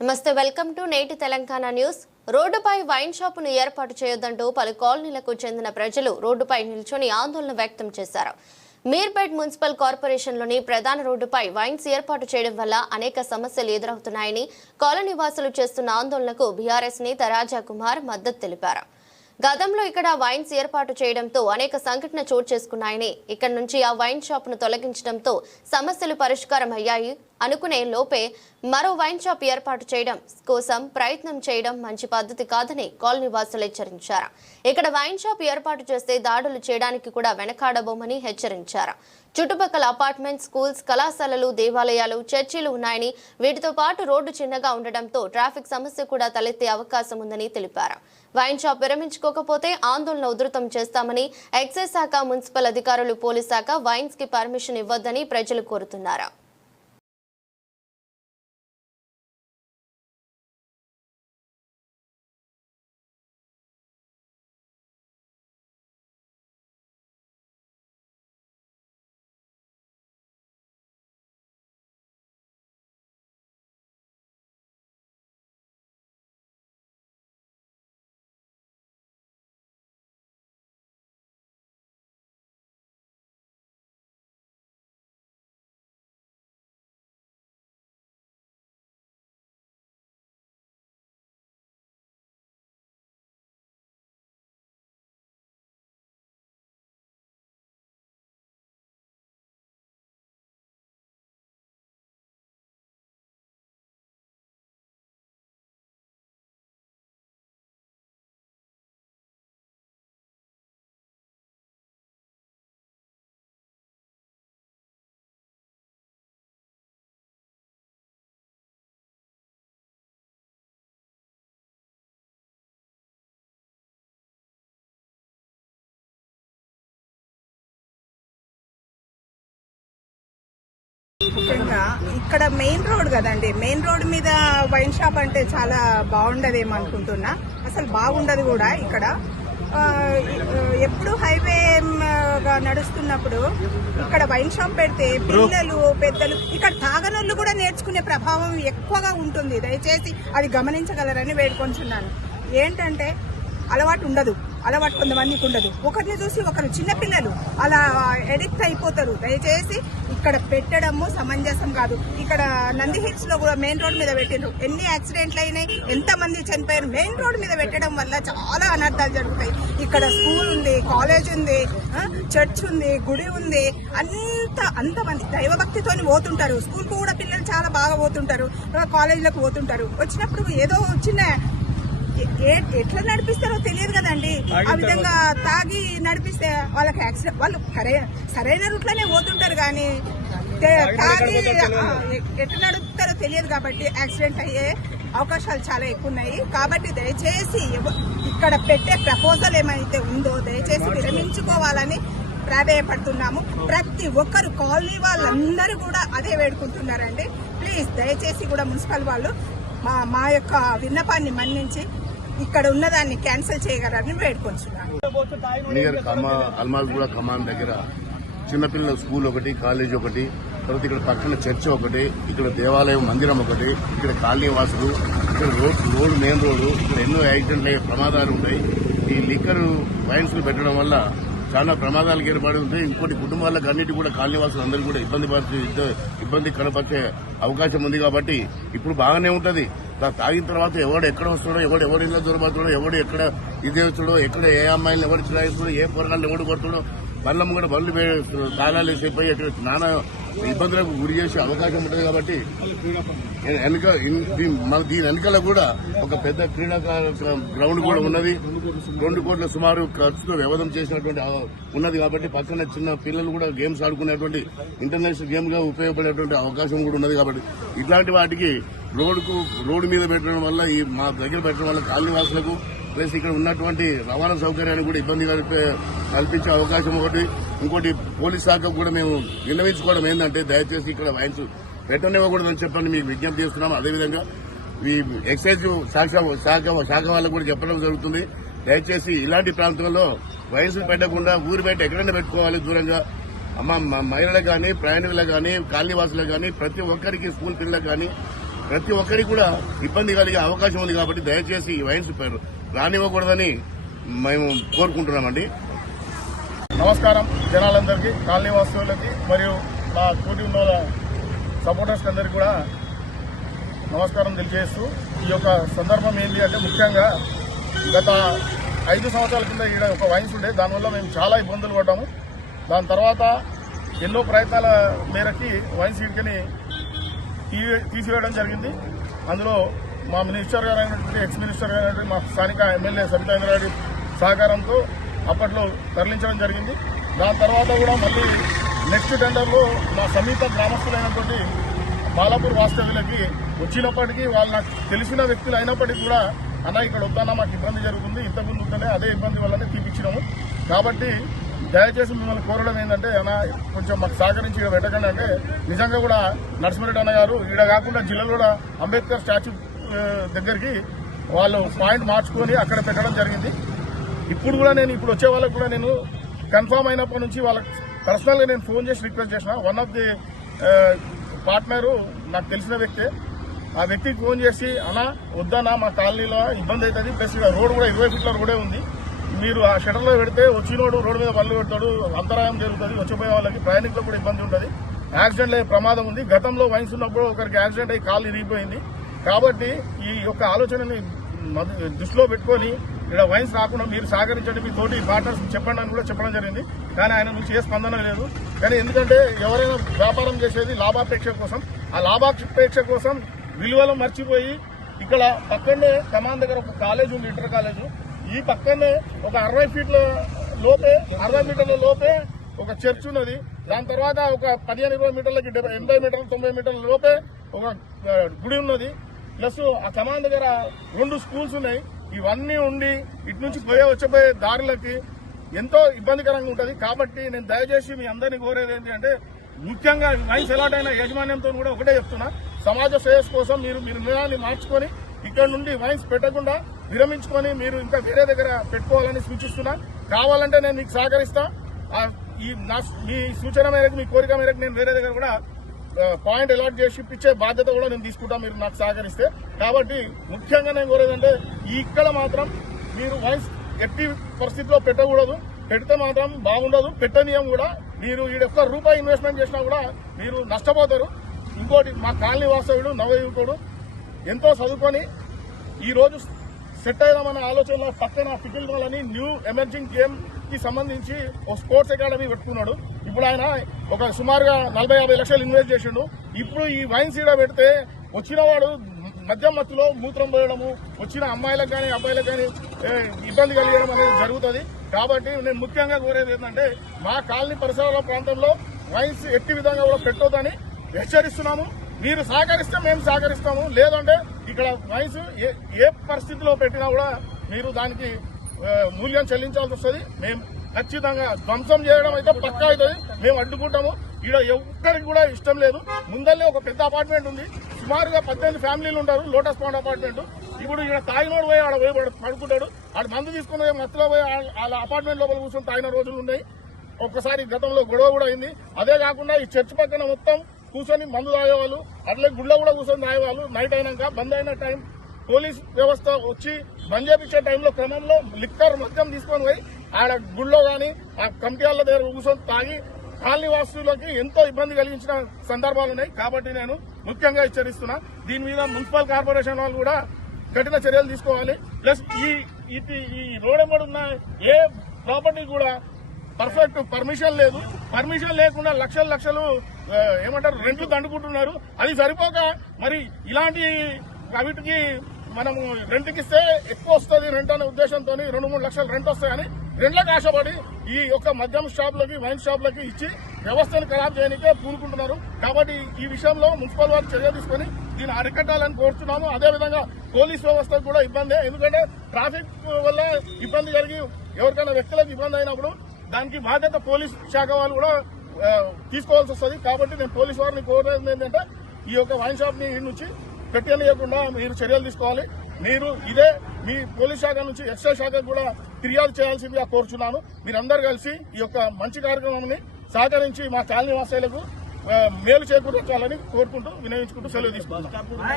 నమస్తే, welcome to నేటి Telangana news. రోడ్డుపై వైన్ షాపును ఏర్పాటు చేయొద్దంటూ పలు కాలనీలకు చెందిన ప్రజలు రోడ్డుపై నిల్చొని ఆందోళన వ్యక్తం చేశారు. మీర్పేట్ మున్సిపల్ కార్పొరేషన్లోని ప్రధాన రోడ్డుపై వైన్స్ ఏర్పాటు చేయడం వల్ల అనేక సమస్యలు ఎదురవుతున్నాయని కాలనీ వాసులు చేస్తున్న ఆందోళనకు బీఆర్ఎస్ నేత రాజా కుమార్ మద్దతు తెలిపారు. గతంలో ఇక్కడ వైన్స్ ఏర్పాటు చేయడంతో అనేక సంఘటన చోటు చేసుకున్నాయని, ఇక్కడ నుంచి ఆ వైన్ షాపును తొలగించడంతో సమస్యలు పరిష్కారం అయ్యాయి అనుకునే లోపే మరో వైన్ షాప్ ఏర్పాటు చేయడం కోసం ప్రయత్నం చేయడం మంచి పద్ధతి కాదని కాలనీ వాసులు హెచ్చరించారు. ఇక్కడ వైన్ షాప్ ఏర్పాటు చేస్తే దాడులు చేయడానికి కూడా వెనకాడబోమని హెచ్చరించారు. చుట్టుపక్కల అపార్ట్మెంట్, స్కూల్స్, కళాశాలలు, దేవాలయాలు, చర్చిలు ఉన్నాయని, వీటితో పాటు రోడ్డు చిన్నగా ఉండడంతో ట్రాఫిక్ సమస్య కూడా తలెత్తే అవకాశం ఉందని తెలిపారు. వైన్ షాప్ విరమించుకోకపోతే ఆందోళన ఉధృతం చేస్తామని ఎక్సైజ్ శాఖ, మున్సిపల్ అధికారులు, పోలీస్ శాఖ వైన్స్ కి పర్మిషన్ ఇవ్వొద్దని ప్రజలు కోరుతున్నారు. ముఖ్యంగా ఇక్కడ మెయిన్ రోడ్ కదండి, మెయిన్ రోడ్ మీద వైన్ షాప్ అంటే చాలా బాగుండదేమో అనుకుంటున్నా. అసలు బాగుండదు కూడా. ఇక్కడ ఎప్పుడు హైవే నడుస్తున్నప్పుడు ఇక్కడ వైన్ షాప్ పెడితే పిల్లలు, పెద్దలు, ఇక్కడ తాగనోళ్ళు కూడా నేర్చుకునే ప్రభావం ఎక్కువగా ఉంటుంది. దయచేసి అది గమనించగలరని వేడుకొంటున్నాను. ఏంటంటే అలవాటు ఉండదు, అలవాటు కొంతమందికి ఉండదు. ఒకరిని చూసి ఒకరు, చిన్నపిల్లలు అలా ఎడిక్ట్ అయిపోతారు. దయచేసి ఇక్కడ పెట్టడము సమంజసం కాదు. ఇక్కడ నంది హిల్స్ లో కూడా మెయిన్ రోడ్ మీద పెట్టిండ్రు. ఎన్ని యాక్సిడెంట్లు అయినాయి, ఎంతమంది చనిపోయారు. మెయిన్ రోడ్ మీద పెట్టడం వల్ల చాలా అనర్థాలు జరుగుతాయి. ఇక్కడ స్కూల్ ఉంది, కాలేజ్ ఉంది, చర్చ్ ఉంది, గుడి ఉంది. అంతమంది దైవభక్తితోని పోతుంటారు. స్కూల్ కు కూడా పిల్లలు చాలా బాగా పోతుంటారు, కాలేజీలకు పోతుంటారు. వచ్చినప్పుడు ఏదో చిన్న ఎట్లా నడిపిస్తారో తెలియదు కదండి. ఆ విధంగా తాగి నడిపిస్తే వాళ్ళకి యాక్సిడెంట్, వాళ్ళు సరైన రూట్లోనే పోతుంటారు కానీ తాగి ఎట్లా నడుపుతారో తెలియదు కాబట్టి యాక్సిడెంట్ అయ్యే అవకాశాలు చాలా ఎక్కువ ఉన్నాయి. కాబట్టి దయచేసి ఇక్కడ పెట్టే ప్రపోజల్ ఏమైతే ఉందో దయచేసి విరమించుకోవాలని ప్రాధాన్యపడుతున్నాము. ప్రతి ఒక్కరు, కాలనీ వాళ్ళందరూ కూడా అదే వేడుకుంటున్నారండి. ప్లీజ్ దయచేసి కూడా మున్సిపల్ వాళ్ళు మా యొక్క విన్నపాన్ని మన్నించి ఇక్కడ ఉన్నదాన్ని క్యాన్సిల్ చేయగలరని వేడుకొంటున్నాను. అల్మాజ్గూడ కమాన్ దగ్గర చిన్నపిల్లల స్కూల్ ఒకటి, కాలేజ్ ఒకటి, తర్వాత ఇక్కడ పక్కన చర్చ్ ఒకటి, ఇక్కడ దేవాలయం మందిరం ఒకటి, ఇక్కడ కాలనీ వాసులు, ఇక్కడ రోడ్ మెయిన్ రోడ్డు, ఇక్కడ ఎన్నో యాక్సిడెంట్లు అయ్యే ప్రమాదాలు ఉంటాయి. ఈ లిక్కర్ వైన్స్ పెట్టడం వల్ల చాలా ప్రమాదాలకు ఏర్పడి ఉంటాయి. ఇంకోటి కుటుంబాలకు అన్నిటి కూడా కాలనీవాసులు అందరూ కూడా ఇబ్బంది కనపరిచే అవకాశం ఉంది. కాబట్టి ఇప్పుడు బాగానే ఉంటది. తాగిన తర్వాత ఎవడు ఎక్కడ వస్తాడో, ఎవడు ఇంట్లో దూరపడుతాడో, ఎవడు ఎక్కడ ఇదే వస్తాడో, ఎక్కడ ఏ అమ్మాయిని ఎవరు చిరాయిస్తాడో, ఏ పొరగాళ్ళు ఎవడు కొడతాడో, బళ్ళం కూడా బళ్ళు తాళాలు వేసిపోయి నానా ఇబ్బందులకు గురి చేసే అవకాశం ఉంటుంది. కాబట్టి దీని వెనకాల కూడా ఒక పెద్ద క్రీడా గ్రౌండ్ కూడా ఉన్నది. 2 కోట్ల సుమారు ఖర్చుతో వ్యవధం చేసినటువంటి ఉన్నది. కాబట్టి పక్కన చిన్న పిల్లలు కూడా గేమ్స్ ఆడుకునేటువంటి ఇంటర్నేషనల్ గేమ్ గా ఉపయోగపడేటువంటి అవకాశం కూడా ఉన్నది. కాబట్టి ఇట్లాంటి వాటికి రోడ్డు మీద పెట్టడం వల్ల, ఈ మా దగ్గర పెట్టడం వల్ల కాలనీవాసులకు ప్లస్ ఇక్కడ ఉన్నటువంటి రవాణా సౌకర్యాన్ని కూడా ఇబ్బంది కల్పించే అవకాశం ఒకటి. ఇంకోటి పోలీస్ శాఖకు కూడా మేము విన్నవించుకోవడం ఏంటంటే దయచేసి ఇక్కడ వైన్స్ పెట్టనివ్వకూడదని చెప్పని మీకు విజ్ఞప్తి చేస్తున్నాం. అదేవిధంగా ఈ ఎక్సైజ్ శాఖ వాళ్ళకు కూడా చెప్పడం జరుగుతుంది. దయచేసి ఇలాంటి ప్రాంతంలో వైన్స్ పెట్టకుండా ఊరు బయట ఎక్కడైనా పెట్టుకోవాలి దూరంగా. మహిళలకు కానీ, ప్రయాణికులకు కానీ, కాలనీవాసులకు కానీ, ప్రతి ఒక్కరికి, స్కూల్ పిల్లలకు కానీ ప్రతి ఒక్కరికి కూడా ఇబ్బంది కలిగే అవకాశం ఉంది కాబట్టి దయచేసి ఈ వైన్స్ రానివ్వకూడదని మేము కోరుకుంటున్నామండి. నమస్కారం జనాలందరికీ, కాలనీ వాసులకి మరియు మా తోటి ఉన్న సపోర్టర్స్ అందరికీ కూడా నమస్కారం తెలియజేస్తూ, ఈ యొక్క సందర్భం ఏంటి అంటే ముఖ్యంగా గత 5 సంవత్సరాల కింద ఈడ ఒక వైన్స్ ఉండే, దానివల్ల మేము చాలా ఇబ్బందులు పడ్డాము. దాని తర్వాత ఎన్నో ప్రయత్నాల మేరకి వైన్స్ ఈడికని తీసివేయడం జరిగింది. అందులో మా మినిస్టర్ గారు అయినటువంటి ఎక్స్ మినిస్టర్ గారు అయినటువంటి మా స్థానిక ఎమ్మెల్యే సబితా ఇంద్రారెడ్డి సహకారంతో అప్పట్లో తరలించడం జరిగింది. దాని తర్వాత కూడా మళ్ళీ నెక్స్ట్ టెండర్లో మా సమీప గ్రామస్తులైనటువంటి బాలాపూర్ వాస్తవ్యులకి వచ్చినప్పటికీ వాళ్ళు నాకు తెలిసిన వ్యక్తులు అయినప్పటికీ కూడా అన్న ఇక్కడ వద్దన్నా మాకు ఇబ్బంది జరుగుతుంది, ఇంతకుముందు ఉంటేనే అదే ఇబ్బంది వల్లనే తీపిచ్చినాము. కాబట్టి దయచేసి మిమ్మల్ని కోరడం ఏంటంటే అన్న కొంచెం మాకు సహకరించి ఇక్కడ పెట్టకండి అంటే, నిజంగా కూడా నరసింహారెడ్డి అన్న గారు ఈడ కాకుండా జిల్లాలో కూడా అంబేద్కర్ స్టాచ్యూ దగ్గరికి వాళ్ళు పాయింట్ మార్చుకొని అక్కడ పెట్టడం జరిగింది. ఇప్పుడు కూడా నేను ఇప్పుడు వచ్చే వాళ్ళకి కూడా నేను కన్ఫామ్ అయినప్పటి నుంచి వాళ్ళకి పర్సనల్ గా నేను ఫోన్ చేసి రిక్వెస్ట్ చేసిన. వన్ ఆఫ్ ది పార్ట్నరు నాకు తెలిసిన వ్యక్తే, ఆ వ్యక్తికి ఫోన్ చేసి అన్న వద్దన్నా మా కాలనీలో ఇబ్బంది అవుతుంది, ప్లస్ ఇక్కడ రోడ్ కూడా 20 ఫీట్ల రోడే ఉంది, మీరు ఆ షటర్లో పెడితే వచ్చినోడు రోడ్డు మీద పళ్ళు పెడతాడు, అంతరాయం జరుగుతుంది, వచ్చిపోయే వాళ్ళకి ప్రయాణికులకు కూడా ఇబ్బంది ఉంటుంది, యాక్సిడెంట్ అయ్యే ప్రమాదం ఉంది. గతంలో వైన్స్ ఉన్నప్పుడు ఒకరికి యాక్సిడెంట్ అయ్యి కాలు ఇరిగిపోయింది. కాబట్టి ఈ యొక్క ఆలోచనని దృష్టిలో పెట్టుకొని ఇక్కడ వైన్స్ రాకుండా మీరు సహకరించండి, మీ తోటి పార్ట్నర్స్ చెప్పండి అని కూడా చెప్పడం జరిగింది. కానీ ఆయన నుంచి ఏ స్పందన లేదు. కానీ ఎందుకంటే ఎవరైనా వ్యాపారం చేసేది లాభాపేక్ష కోసం, ఆ లాభాపేక్ష కోసం విలువలు మర్చిపోయి ఇక్కడ పక్కనే కమాన్ దగ్గర ఒక కాలేజ్ ఉంది, ఇంటర్ కాలేజ్, ఈ పక్కనే ఒక 60 ఫీట్ల లోపే 60 మీటర్ల లోపే ఒక చర్చ్ ఉన్నది. దాని తర్వాత ఒక 15-20 మీటర్లకి 80 మీటర్లు 90 మీటర్ల లోపే ఒక గుడి ఉన్నది. ప్లస్ ఆ కమాన్ దగ్గర 2 స్కూల్స్ ఉన్నాయి. ఇవన్నీ ఉండి ఇటు నుంచి వచ్చే దారులకి ఎంతో ఇబ్బందికరంగా ఉంటుంది. కాబట్టి నేను దయచేసి మీ అందరినీ కోరేది ఏంటి అంటే, ముఖ్యంగా వైన్స్ ఎలాట్ అయిన యాజమాన్యంతో కూడా ఒకటే చెప్తున్నా, సమాజ శ్రేయస్ కోసం మీరు నిర్ణయాన్ని మార్చుకొని ఇక్కడ నుండి వైన్స్ పెట్టకుండా విరమించుకొని మీరు ఇంకా వేరే దగ్గర పెట్టుకోవాలని సూచిస్తున్నా. కావాలంటే నేను మీకు సహకరిస్తా. మీ సూచన మేరకు, మీ కోరిక మేరకు నేను వేరే దగ్గర కూడా పాయింట్ అలాట్ చేసి ఇప్పించే బాధ్యత కూడా నేను తీసుకుంటా, మీరు నాకు సహకరిస్తే. కాబట్టి ముఖ్యంగా నేను కోరేదంటే, ఇక్కడ మాత్రం మీరు వైన్స్ ఎట్టి పరిస్థితిలో పెట్టకూడదు, పెడితే మాత్రం బాగుండదు, పెట్టనీయం కూడా. మీరు ఈ ₹1 ఇన్వెస్ట్మెంట్ చేసినా కూడా మీరు నష్టపోతారు. ఇంకోటి, మా కాలనీ వాస్తవుడు నవయువకుడు ఎంతో చదువుకొని ఈ రోజు సెట్ అయినామన్న ఆలోచనలో పక్కన పికిల్ బాల్ అని న్యూ ఎమర్జింగ్ గేమ్ కి సంబంధించి ఒక స్పోర్ట్స్ అకాడమీ పెట్టుకున్నాడు. ఇప్పుడు ఆయన ఒక సుమారుగా 40-50 లక్షలు ఇన్వెస్ట్ చేసిండు. ఇప్పుడు ఈ వైన్స్ ఈడ పెడితే వచ్చిన వాడు మద్యం మత్తులో మూత్రం పోయడము, వచ్చిన అమ్మాయిలకు కానీ అబ్బాయిలకు కానీ ఇబ్బంది కలిగడం అనేది జరుగుతుంది. కాబట్టి నేను ముఖ్యంగా కోరేది ఏంటంటే, మా కాలనీ పరిసరాల ప్రాంతంలో వైన్స్ ఎట్టి విధంగా కూడా పెట్టొద్దని హెచ్చరిస్తున్నాము. మీరు సహకరిస్తే మేము సహకరిస్తాము, లేదంటే ఇక్కడ వైన్స్ ఏ పరిస్థితిలో పెట్టినా కూడా మీరు దానికి మూల్యం చెల్లించాల్సి వస్తుంది. మేము ఖచ్చితంగా ధ్వంసం చేయడం అయితే పక్కా అవుతుంది, మేము అడ్డుకుంటాము. ఇక్కడ ఎక్కడికి కూడా ఇష్టం లేదు. ముందల్లే ఒక పెద్ద అపార్ట్మెంట్ ఉంది, సుమారుగా 18 ఫ్యామిలీలు ఉంటారు, లోటస్ పాండ్ అపార్ట్మెంట్. ఇప్పుడు ఇక్కడ తాగినోడు పోయి ఆడ పోయి పడుకుంటాడు, ఆడ మందు తీసుకుని మత్తులో పోయి వాళ్ళ అపార్ట్మెంట్ లోపల కూర్చొని తాగిన రోజులు ఉన్నాయి. ఒక్కసారి గతంలో గొడవ కూడా అయింది. అదే కాకుండా ఈ చర్చ్ పక్కన మొత్తం కూర్చొని మందు తాగేవాళ్ళు, అట్లే గుళ్ళో కూడా కూర్చొని తాగేవాళ్ళు. నైట్ అయినాక బంద్ అయిన టైం పోలీస్ వ్యవస్థ వచ్చి బంద్ చేపించే టైంలో క్రమంలో లిక్కర్ మద్యం తీసుకొని పోయి ఆడ గుళ్ళో గాని ఆ కమిటీ వాళ్ళ దగ్గర కూర్చొని తాగి కాలనీ వాసులకి ఎంతో ఇబ్బంది కలిగించిన సందర్భాలు ఉన్నాయి. కాబట్టి నేను ముఖ్యంగా హెచ్చరిస్తున్నా, దీని మీద మున్సిపల్ కార్పొరేషన్ వాళ్ళు కూడా కఠిన చర్యలు తీసుకోవాలి. ప్లస్ ఈ రోడ్ ఎంబడి ఉన్న ఏ ప్రాపర్టీ కూడా పర్ఫెక్ట్ పర్మిషన్ లేదు. పర్మిషన్ లేకుండా లక్షలు ఏమంటారు రెంట్లు దండుకుంటున్నారు. అది సరిపోక మరి ఇలాంటి వీటికి మనము రెంట్కి ఇస్తే ఎక్కువ వస్తుంది రెంట్ అనే ఉద్దేశంతో 2-3 లక్షలు రెంట్ వస్తాయని రెంట్లకు ఆశపడి ఈ యొక్క మద్యం షాపులకి వైన్ షాపులకి ఇచ్చి వ్యవస్థను ఖరాబ్ చేయడానికే పూనుకుంటున్నారు. కాబట్టి ఈ విషయంలో మున్సిపల్ వారు చర్య తీసుకుని దీన్ని అరికట్టాలని కోరుతున్నాము. అదేవిధంగా పోలీస్ వ్యవస్థకు కూడా ఇబ్బందే, ఎందుకంటే ట్రాఫిక్ వల్ల ఇబ్బంది జరిగి ఎవరికైనా వ్యక్తులకు ఇబ్బంది అయినప్పుడు దానికి బాధ్యత పోలీస్ శాఖ వాళ్ళు కూడా తీసుకోవాల్సి వస్తుంది. కాబట్టి నేను పోలీస్ వారిని కోరేది ఏంటంటే, ఈ యొక్క వైన్ షాప్ ని నుంచి పెట్టనియకుండా మీరు చర్యలు తీసుకోవాలి. మీరు ఇదే మీ పోలీస్ శాఖ నుంచి ఎక్సైజ్ శాఖకు కూడా ఫిర్యాదు చేయాల్సిందిగా కోరుచున్నాను. మీరందరూ కలిసి ఈ యొక్క మంచి కార్యక్రమాన్ని సహకరించి మా కాలనీ వాసులకు మేలు చేకూర్చాలని కోరుకుంటూ వినయించుకుంటూ సెలవు తీసుకుంటున్నాను.